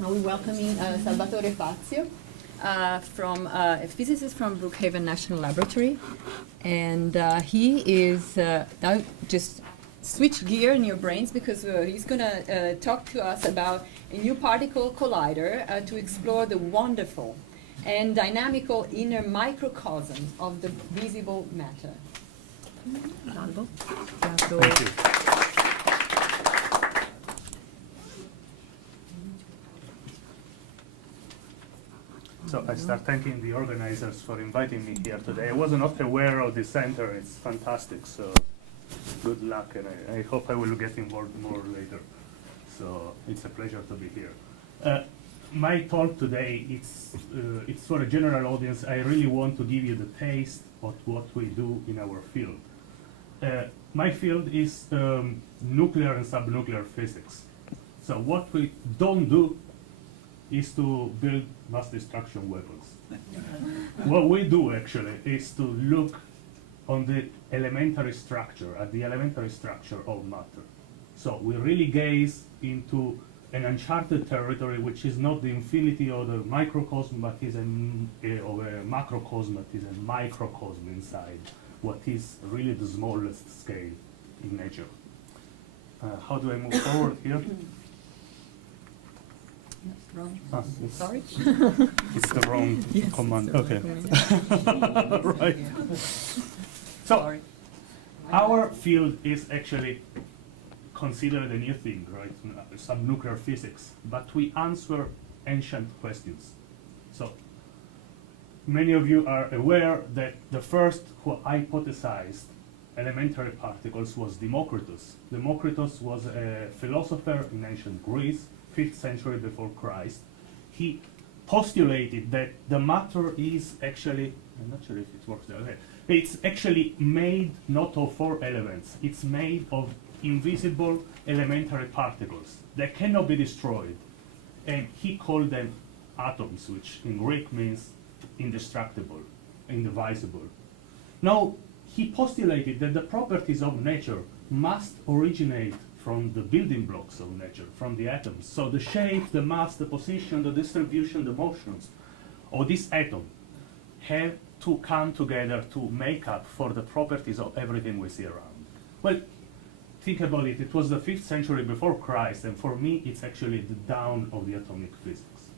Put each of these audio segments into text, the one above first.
We're welcoming Salvatore Fazio, a physicist from Brookhaven National Laboratory. And he is, now just switch gear in your brains, because he's going to talk to us about a new particle collider to explore the wonderful and dynamical inner microcosm of the visible matter. Salvo. Thank you. So I start thanking the organizers for inviting me here today. I was not aware of the center. It's fantastic. So good luck, and I hope I will get involved more later. So it's a pleasure to be here. My talk today, it's for a general audience. I really want to give you the taste of what we do in our field. My field is nuclear and subnuclear physics. So what we don't do is to build mass destruction weapons. What we do actually is to look on the elementary structure, at the elementary structure of matter. So we really gaze into an uncharted territory, which is not the infinity of the microcosm, but is of a macrocosm, that is a microcosm inside what is really the smallest scale in nature. How do I move forward here? Wrong. Sorry? Sorry? It's the wrong Yes, command. it's the Okay. wrong command. Right. So, Sorry. our field is actually considered a new thing, right? Subnuclear physics. But we answer ancient questions. So, many of you are aware that the first who hypothesized elementary particles was Democritus. Democritus was a philosopher in ancient Greece, 5th century before Christ. He postulated that the matter is actually, I'm not sure if it works there, okay. It's actually made not of 4 elements, it's made of invisible elementary particles that cannot be destroyed. And he called them atoms, which in Greek means indestructible, indivisible. Now, he postulated that the properties of nature must originate from the building blocks of nature, from the atoms. So the shape, the mass, the position, the distribution, the motions of this atom have to come together to make up for the properties of everything we see around. Well, think about it. It was the 5th century before Christ, and for me, it's actually the dawn of the atomic physics.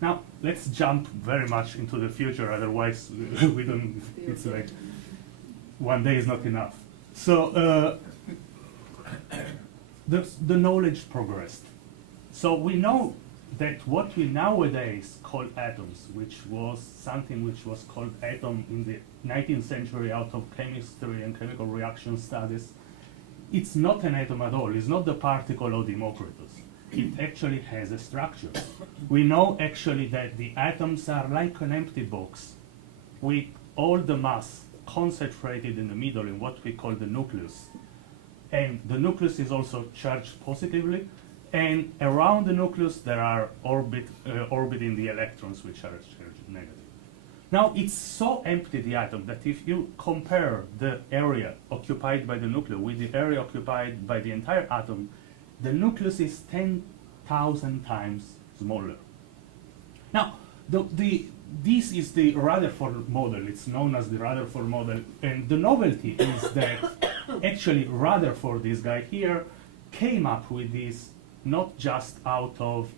Now, let's jump very much into the future, otherwise we don't, it's like one day is not enough. So the knowledge progressed. So we know that what we nowadays call atoms, which was something which was called atom in the 19th century out of chemistry and chemical reaction studies, it's not an atom at all. It's not the particle of Democritus. It actually has a structure. We know actually that the atoms are like an empty box with all the mass concentrated in the middle in what we call the nucleus. And the nucleus is also charged positively, and around the nucleus there are orbiting the electrons, which are charged negative. Now, it's so empty, the atom, that if you compare the area occupied by the nucleus with the area occupied by the entire atom, the nucleus is 10,000 times smaller. Now, this is the Rutherford model. It's known as the Rutherford model. And the novelty is that actually Rutherford, this guy here, came up with this not just out of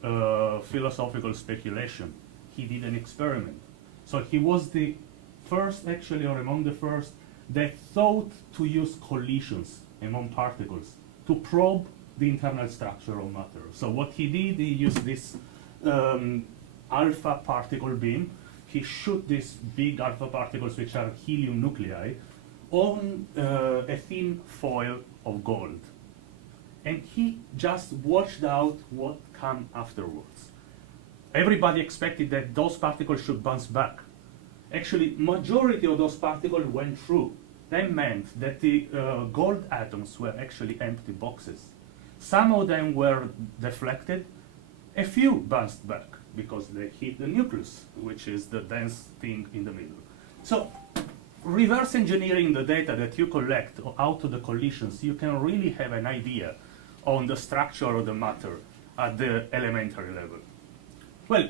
philosophical speculation. He did an experiment. So he was the first, actually, or among the first, that thought to use collisions among particles to probe the internal structure of matter. So what he did, he used this alpha particle beam. He shoot these big alpha particles, which are helium nuclei, on a thin foil of gold. And he just watched out what came afterwards. Everybody expected that those particles should bounce back. Actually, majority of those particles went through. That meant that the gold atoms were actually empty boxes. Some of them were deflected. A few bounced back because they hit the nucleus, which is the dense thing in the middle. So, reverse engineering the data that you collect out of the collisions, you can really have an idea on the structure of the matter. at the elementary level. Well,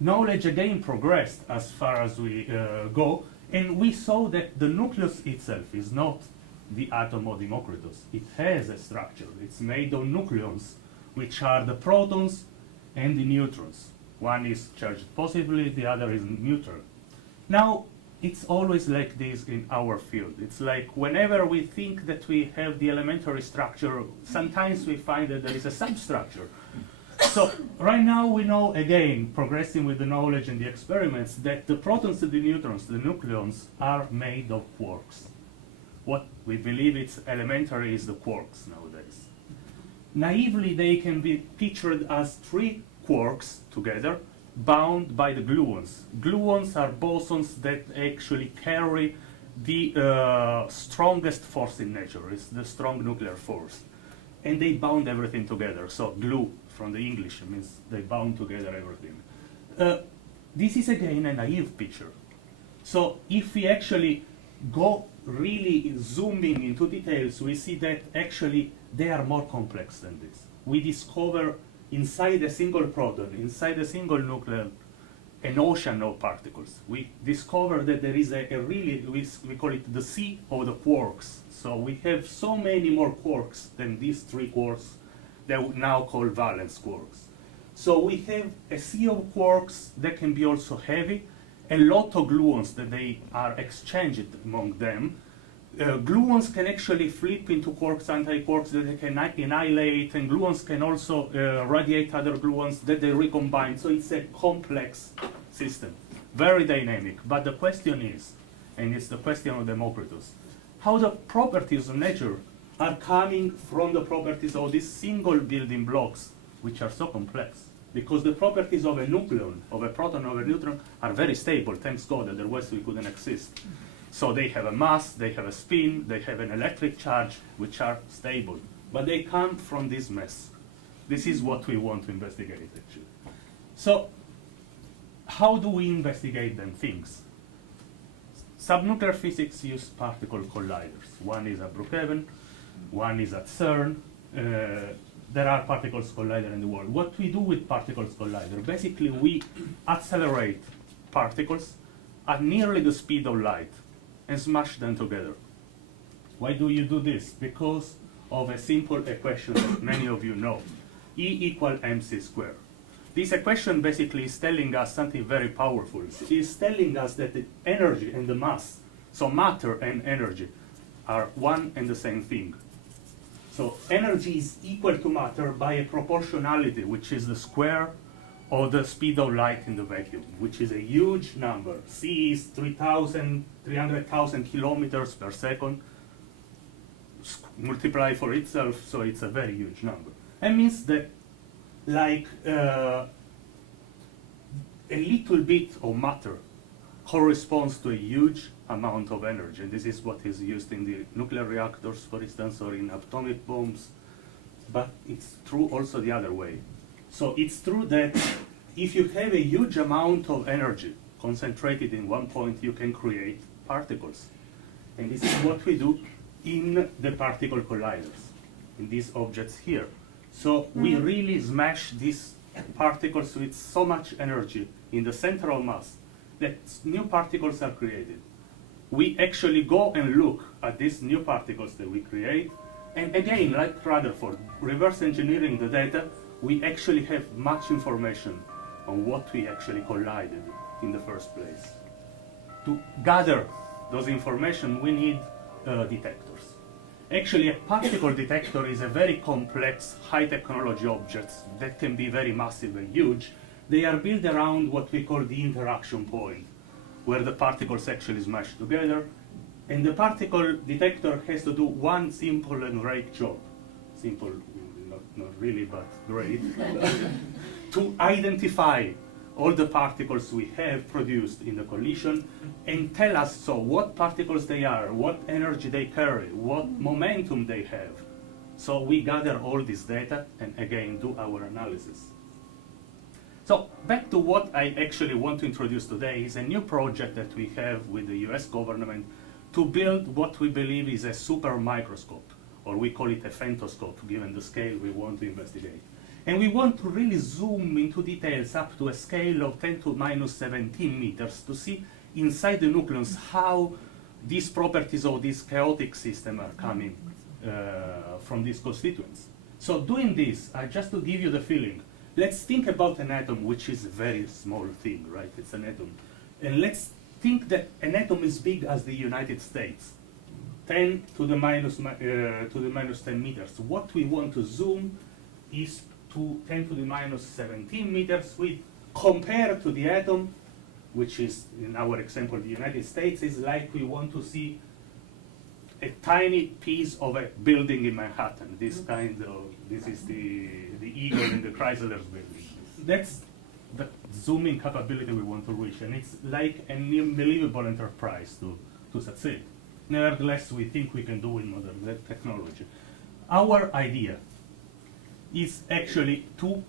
knowledge again progressed as far as we go, and we saw that the nucleus itself is not the atom of Democritus. It has a structure. It's made of nucleons, which are the protons and the neutrons. One is charged positively, the other is neutral. Now, it's always like this in our field. It's like whenever we think that we have the elementary structure, sometimes we find that there is a substructure. So right now we know, again, progressing with the knowledge and the experiments, that the protons and the neutrons, the nucleons, are made of quarks. What we believe it's elementary is the quarks nowadays. Naively, they can be pictured as three quarks together, bound by the gluons. Gluons are bosons that actually carry the strongest force in nature. It's the strong nuclear force. And they bound everything together. So glue, from the English, means they bound together everything. This is again a naive picture. So if we actually go really zooming into details, we see that actually they are more complex than this. We discover inside a single proton, inside a single nucleon, an ocean of particles. We discover that there is a really, we call it the sea of the quarks. So we have so many more quarks than these three quarks that we now call valence quarks. So we have a sea of quarks that can be also heavy, a lot of gluons that they are exchanged among them. Gluons can actually flip into quarks, anti-quarks that they can annihilate, and gluons can also radiate other gluons that they recombine. So it's a complex system, very dynamic. But the question is, and it's the question of Democritus, how the properties of nature are coming from the properties of these single building blocks, which are so complex. Because the properties of a nucleon, of a proton, of a neutron, are very stable, thanks God, otherwise we couldn't exist. So they have a mass, they have a spin, they have an electric charge, which are stable. But they come from this mess. This is what we want to investigate, actually. So how do we investigate them things? Subnuclear physics use particle colliders. One is at Brookhaven, one is at CERN. There are particles collider in the world. What we do with particles collider, basically we accelerate particles at nearly the speed of light and smash them together. Why do you do this? Because of a simple equation that many of you know, E equal mc squared. This equation basically is telling us something very powerful. It is telling us that the energy and the mass, so matter and energy, are one and the same thing. So energy is equal to matter by a proportionality, which is the square of the speed of light in the vacuum, which is a huge number. C is 300,000 kilometers per second. Multiply for itself, so it's a very huge number. It means that like a little bit of matter corresponds to a huge amount of energy. And this is what is used in the nuclear reactors, for instance, or in atomic bombs. But it's true also the other way. So it's true that if you have a huge amount of energy concentrated in one point, you can create particles. And this is what we do in the particle colliders, in these objects here. So we really smash these particles with so much energy in the central mass that new particles are created. We actually go and look at these new particles that we create, and again, like Rutherford, reverse engineering the data, we actually have much information on what we actually collided in the first place. To gather those information, we need detectors. Actually, a particle detector is a very complex, high-technology object that can be very massive and huge. They are built around what we call the interaction point, where the particles actually smash together, and the particle detector has to do one simple and great job. Simple, not really, but great. To identify all the particles we have produced in the collision and tell us so what particles they are, what energy they carry, what momentum they have. So we gather all this data and again do our analysis. So back to what I actually want to introduce today is a new project that we have with the US government to build what we believe is a super microscope, or we call it a femtoscope given the scale we want to investigate. And we want to really zoom into details up to a scale of 10 to minus 17 meters to see inside the nucleons how these properties of this chaotic system are coming from these constituents. So doing this, just to give you the feeling, let's think about an atom, which is a very small thing, right? It's an atom. And let's think that an atom is big as the United States, 10 to the minus 10 meters. What we want to zoom is to 10 to the minus 17 meters with, compared to the atom, which is, in our example, the United States, is like we want to see a tiny piece of a building in Manhattan. This is the Eagle in the Chrysler's building. That's the zooming capability we want to reach, and it's like an unbelievable enterprise to succeed. Nevertheless, we think we can do in modern technology. Our idea is actually to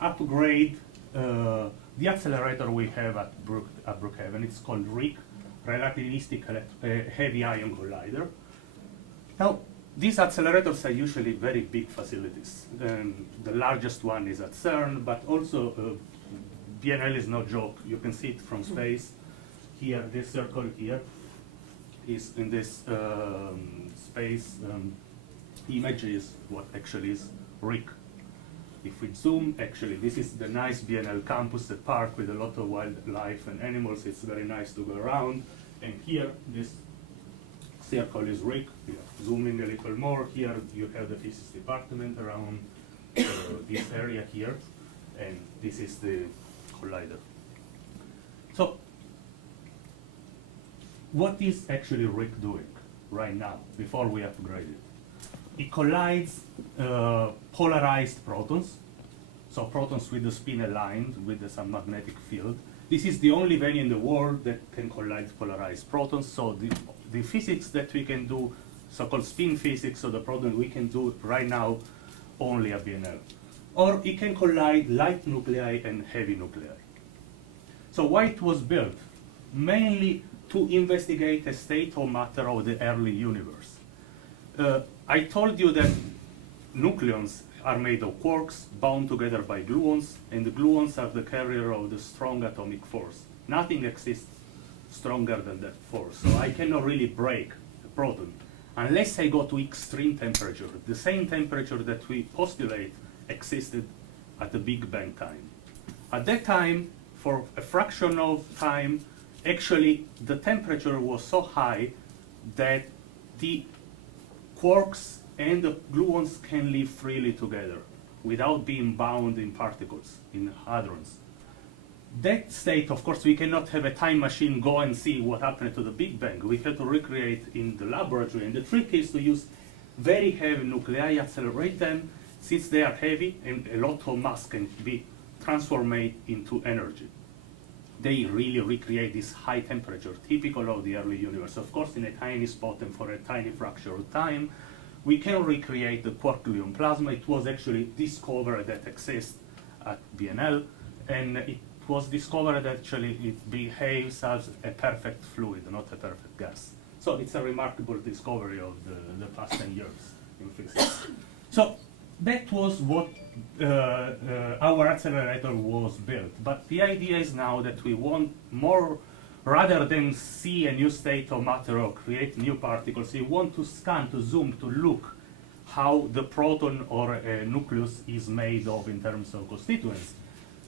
upgrade the accelerator we have at Brookhaven. It's called RIC, Relativistic Heavy Ion Collider. Now, these accelerators are usually very big facilities. The largest one is at CERN, but also BNL is no joke. You can see it from space. Here, this circle here is in this space image is what actually is RIC. If we zoom, actually, this is the nice BNL campus, the park with a lot of wildlife and animals. It's very nice to go around. And here, this circle is RIC. Zooming a little more, here you have the physics department around this area here. And this is the collider. So, what is actually RIC doing right now, before we upgrade it? It collides polarized protons, so protons with the spin aligned with some magnetic field. This is the only venue in the world that can collide polarized protons, so the physics that we can do, so-called spin physics, so the proton we can do right now only at BNL. Or it can collide light nuclei and heavy nuclei. So why it was built? Mainly to investigate the state of matter of the early universe. I told you that nucleons are made of quarks bound together by gluons, and the gluons are the carrier of the strong atomic force. Nothing exists stronger than that force, so I cannot really break a proton unless I go to extreme temperature, the same temperature that we postulate existed at the Big Bang time. At that time, for a fraction of time, actually the temperature was so high that the quarks and the gluons can live freely together without being bound in particles, in hadrons. That state, of course, we cannot have a time machine go and see what happened to the Big Bang. We have to recreate in the laboratory, and the trick is to use very heavy nuclei, accelerate them, since they are heavy and a lot of mass can be transformed into energy. They really recreate this high temperature, typical of the early universe. Of course, in a tiny spot and for a tiny fraction of time, we can recreate the quark-gluon plasma. It was actually discovered that exists at BNL, and it was discovered that actually it behaves as a perfect fluid, not a perfect gas. So it's a remarkable discovery of the past 10 years in physics. So that was what our accelerator was built. But the idea is now that we want more, rather than see a new state of matter or create new particles, we want to scan, to zoom, to look how the proton or a nucleus is made of in terms of constituents.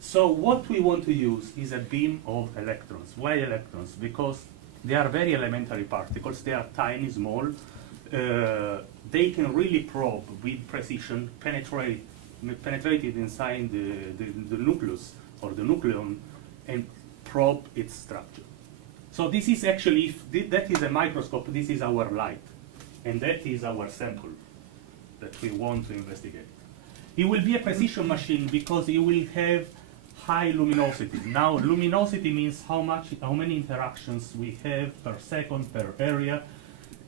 So what we want to use is a beam of electrons. Why electrons? Because they are very elementary particles. They are tiny, small. They can really probe with precision, penetrate it inside the nucleus or the nucleon and probe its structure. So this is actually, that is a microscope, this is our light, and that is our sample that we want to investigate. It will be a precision machine because it will have high luminosity. Now, luminosity means how many interactions we have per second, per area,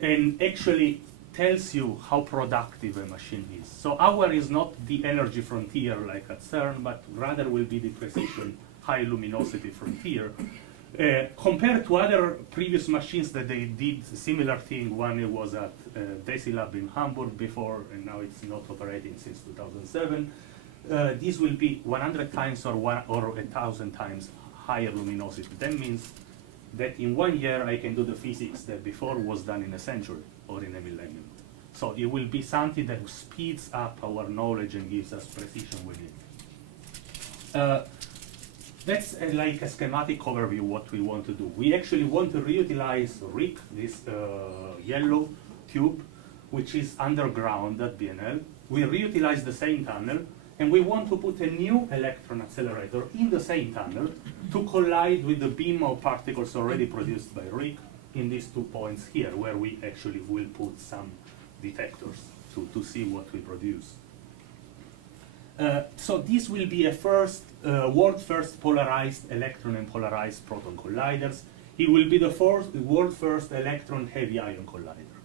and actually tells you how productive a machine is. So our is not the energy frontier like at CERN, but rather will be the precision, high luminosity frontier. Compared to other previous machines that they did similar thing, one was at Desilab in Hamburg before, and now it's not operating since 2007. this will be 100 times or 1,000 times higher luminosity. That means that in 1 year I can do the physics that before was done in a century or in a millennium. So it will be something that speeds up our knowledge and gives us precision we need. That's like a schematic overview what we want to do. We actually want to reutilize RIC, this yellow tube, which is underground at BNL. We reutilize the same tunnel, and we want to put a new electron accelerator in the same tunnel to collide with the beam of particles already produced by RIC in these 2 points here, where we actually will put some detectors to see what we produce. So this will be a world first polarized electron and polarized proton colliders. It will be the world first electron heavy ion collider.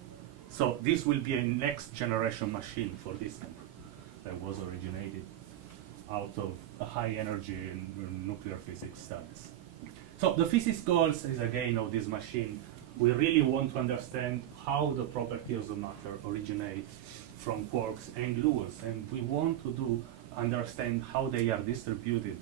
So this will be a next generation machine for this country that was originated out of a high energy in nuclear physics studies. So the physics goals is again of this machine. We really want to understand how the properties of matter originate from quarks and gluons, and we want to understand how they are distributed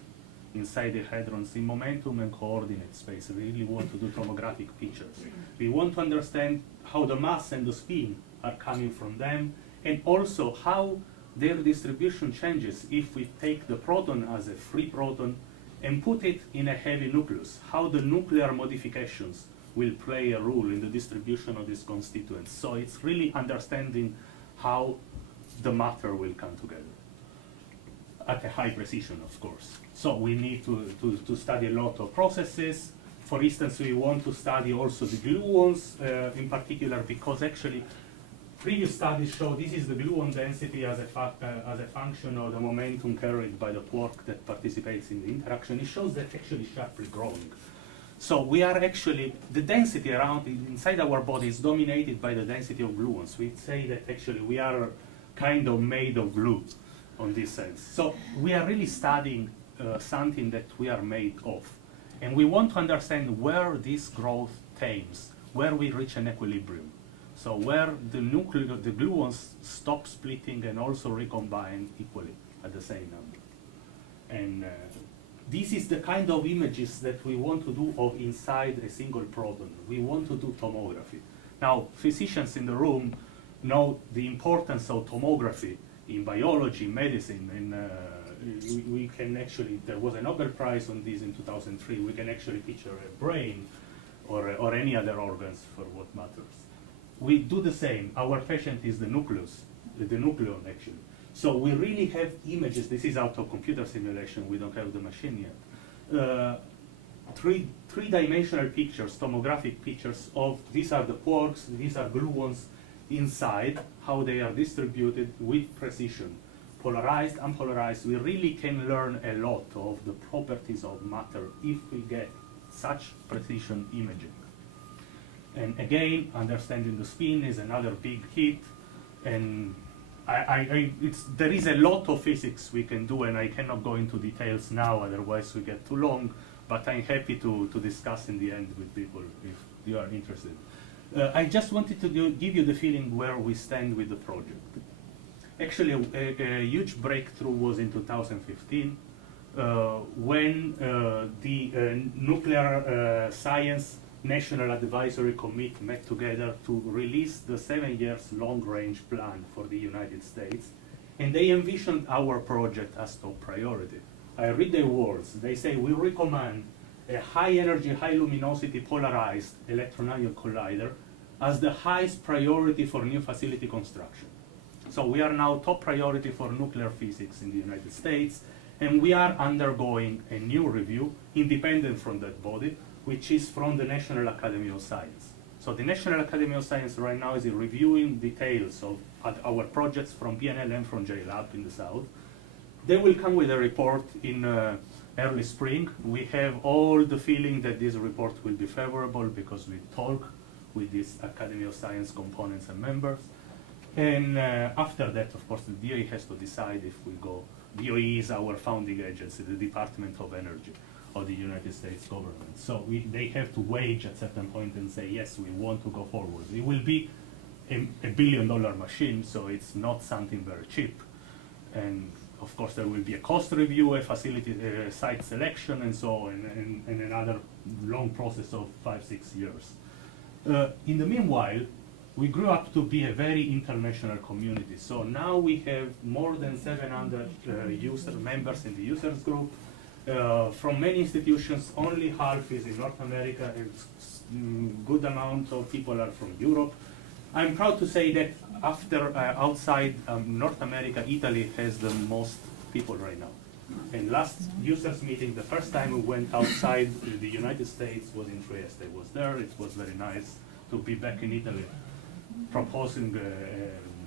inside the hadrons in momentum and coordinate space. We really want to do tomographic pictures. We want to understand how the mass and the spin are coming from them, and also how their distribution changes if we take the proton as a free proton and put it in a heavy nucleus, how the nuclear modifications will play a role in the distribution of these constituents. So it's really understanding how the matter will come together at a high precision, of course. So we need to study a lot of processes. For instance, we want to study also the gluons in particular, because actually previous studies show this is the gluon density as a function of the momentum carried by the quark that participates in the interaction. It shows that actually sharply growing. So we are actually, the density around inside our body is dominated by the density of gluons. We say that actually we are kind of made of glue on this sense. So we are really studying something that we are made of. And we want to understand where this growth tames, where we reach an equilibrium. So where the gluons stop splitting and also recombine equally at the same number. And this is the kind of images that we want to do of inside a single proton. We want to do tomography. Now, physicians in the room know the importance of tomography in biology, medicine, and we can actually, there was a Nobel Prize on this in 2003, we can actually picture a brain or any other organs for what matters. We do the same. Our patient is the nucleus, the nucleon actually. So we really have images. This is out of computer simulation. We don't have the machine yet. Three-dimensional pictures, tomographic pictures of these are the quarks, these are gluons inside, how they are distributed with precision. Polarized, unpolarized. We really can learn a lot of the properties of matter if we get such precision imaging. And again, understanding the spin is another big hit. And there is a lot of physics we can do, and I cannot go into details now, otherwise we get too long, but I'm happy to discuss in the end with people if you are interested. I just wanted to give you the feeling where we stand with the project. Actually, a huge breakthrough was in 2015 when the Nuclear Science National Advisory Committee met together to release the 7 years long-range plan for the United States, and they envisioned our project as top priority. I read their words. They say, we recommend a high-energy, high-luminosity polarized electron-ion collider as the highest priority for new facility construction. So we are now top priority for nuclear physics in the United States, and we are undergoing a new review, independent from that body, which is from the National Academy of Science. So the National Academy of Science right now is reviewing details of our projects from BNL and from JLab in the south. They will come with a report in early spring. We have all the feeling that this report will be favorable because we talk with these Academy of Science components and members. And after that, of course, the DOE has to decide if we go. DOE is our founding agency, the Department of Energy of the United States government. So they have to wage at a certain point and say, yes, we want to go forward. It will be a $1 billion machine, so it's not something very cheap. And of course, there will be a cost review, a facility site selection, and so on, and another long process of 5-6 years. In the meanwhile, we grew up to be a very international community. So now we have more than 700 user members in the users group. From many institutions, only half is in North America, and good amount of people are from Europe. I'm proud to say that after outside North America, Italy has the most people right now. And last users meeting, the first time we went outside the United States was in Trieste. I was there. It was very nice to be back in Italy, proposing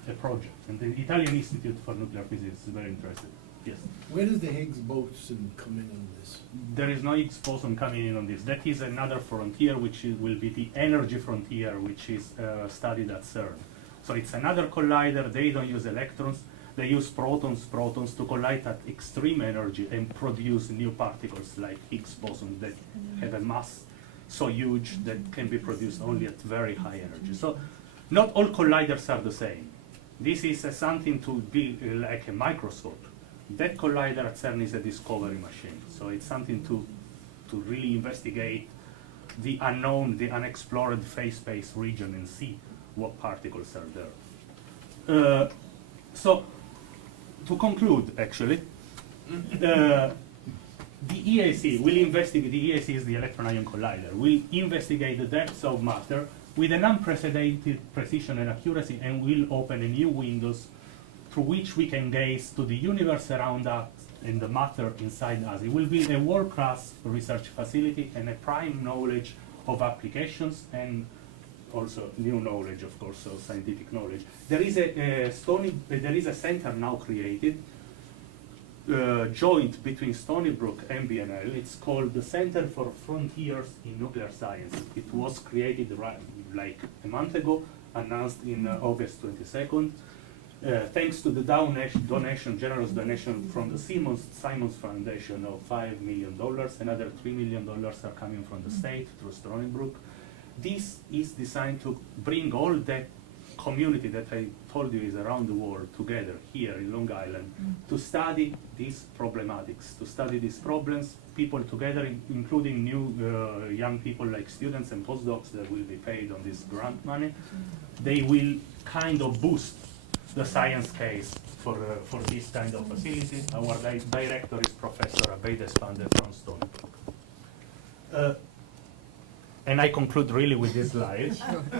a project. And the Italian Institute for Nuclear Physics is very interested. Yes. Where does the Higgs boson come in on this? There is no Higgs boson coming in on this. That is another frontier, which will be the energy frontier, which is studied at CERN. So it's another collider. They don't use electrons. They use protons to collide at extreme energy and produce new particles like Higgs boson that have a mass so huge that can be produced only at very high energy. So not all colliders are the same. This is something to be like a microscope. That collider at CERN is a discovery machine. So it's something to really investigate the unknown, the unexplored phase space region and see what particles are there. So to conclude, actually, the EAC will investigate, the EAC is the electron ion collider, will investigate the depths of matter with an unprecedented precision and accuracy, and will open a new windows through which we can gaze to the universe around us and the matter inside us. It will be a world-class research facility and a prime knowledge of applications, and also new knowledge, of course, so scientific knowledge. There is a center now created, joint between Stony Brook and BNL. It's called the Center for Frontiers in Nuclear Science. It was created like a month ago, announced in August 22nd. Thanks to the generous donation from the Simons Foundation of $5 million, another $3 million are coming from the state through Stony Brook. This is designed to bring all that community that I told you is around the world together here in Long Island to study these problematics, to study these problems, people together, including new young people like students and postdocs that will be paid on this grant money. They will kind of boost the science case for this kind of facility. Our director is Professor Abey Despande from Stony Brook. And I conclude really with this slide,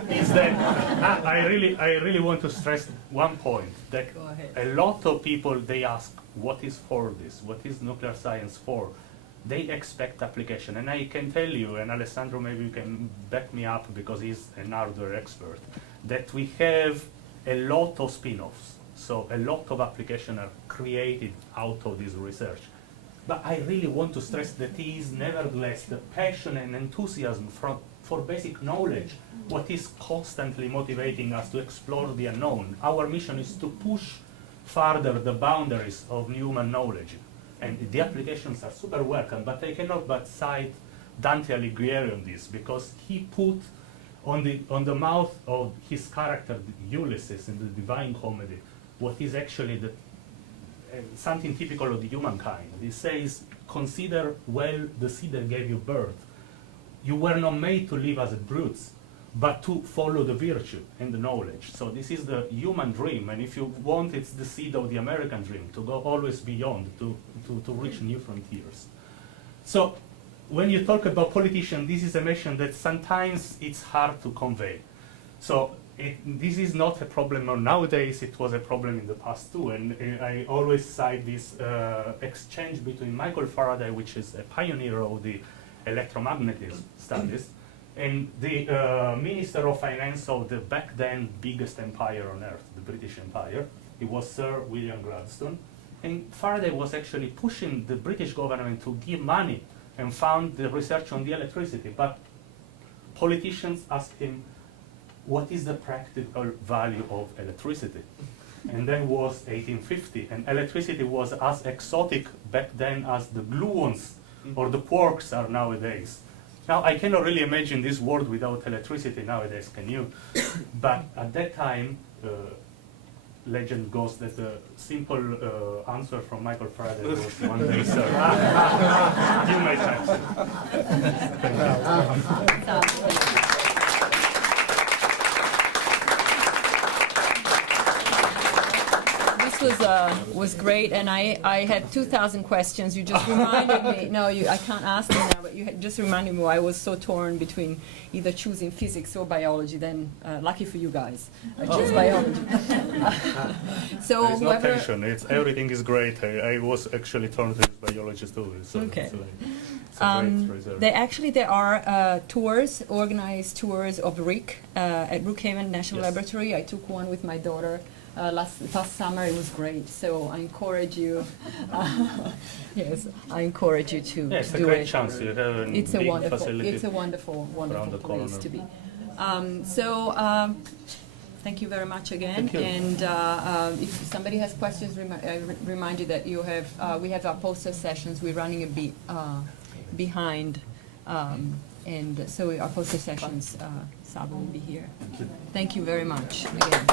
is that I really want to stress one point, that a lot of people, they ask, what is for this? What is nuclear science for? They expect application. And I can tell you, and Alessandro maybe you can back me up because he's an hardware expert, that we have a lot of spin-offs. So a lot of applications are created out of this research. But I really want to stress that it is nevertheless the passion and enthusiasm for basic knowledge what is constantly motivating us to explore the unknown. Our mission is to push further the boundaries of human knowledge. And the applications are super welcome, but I cannot but cite Dante Alighieri on this, because he put on the mouth of his character Ulysses in the Divine Comedy what is actually something typical of the humankind. He says, consider well the seed that gave you birth. You were not made to live as brutes, but to follow the virtue and the knowledge. So this is the human dream, and if you want, it's the seed of the American dream, to go always beyond, to reach new frontiers. So when you talk about politicians, this is a mission that sometimes it's hard to convey. So this is not a problem nowadays, it was a problem in the past too, and I always cite this exchange between Michael Faraday, which is a pioneer of the electromagnetism studies, and the Minister of Finance of the back then biggest empire on earth, the British Empire. It was Sir William Gladstone, and Faraday was actually pushing the British government to give money and fund the research on the electricity, but politicians asked him, what is the practical value of electricity? And then was 1850, and electricity was as exotic back then as the gluons or the quarks are nowadays. Now, I cannot really imagine this world without electricity nowadays, can you? But at that time, legend goes that the simple answer from Michael Faraday was one day, sir. You may thank This was great, and I had 2,000 questions. You just reminded me. No, I can't ask them now, but you just reminded me why I was so torn between either choosing physics or biology. Then, lucky for you guys, I chose biology. So There's no whoever. tension. Everything is great. I was actually torn to biology too. So Okay. it's a great reserve. There are tours, organized tours of RIC at Brookhaven National Yes. Laboratory. I took one with my daughter last summer. It was great. So I encourage you. Yes, I encourage you to Yeah, it's a do great it. chance. You have a It's a big wonderful. facility. It's a wonderful, wonderful the place corner. to be. Thank you very much again. Thank you. And if somebody has questions, I remind you that you have we have our poster sessions. We're running a bit behind, and so our poster sessions. Saba will be here. Thank you very much again.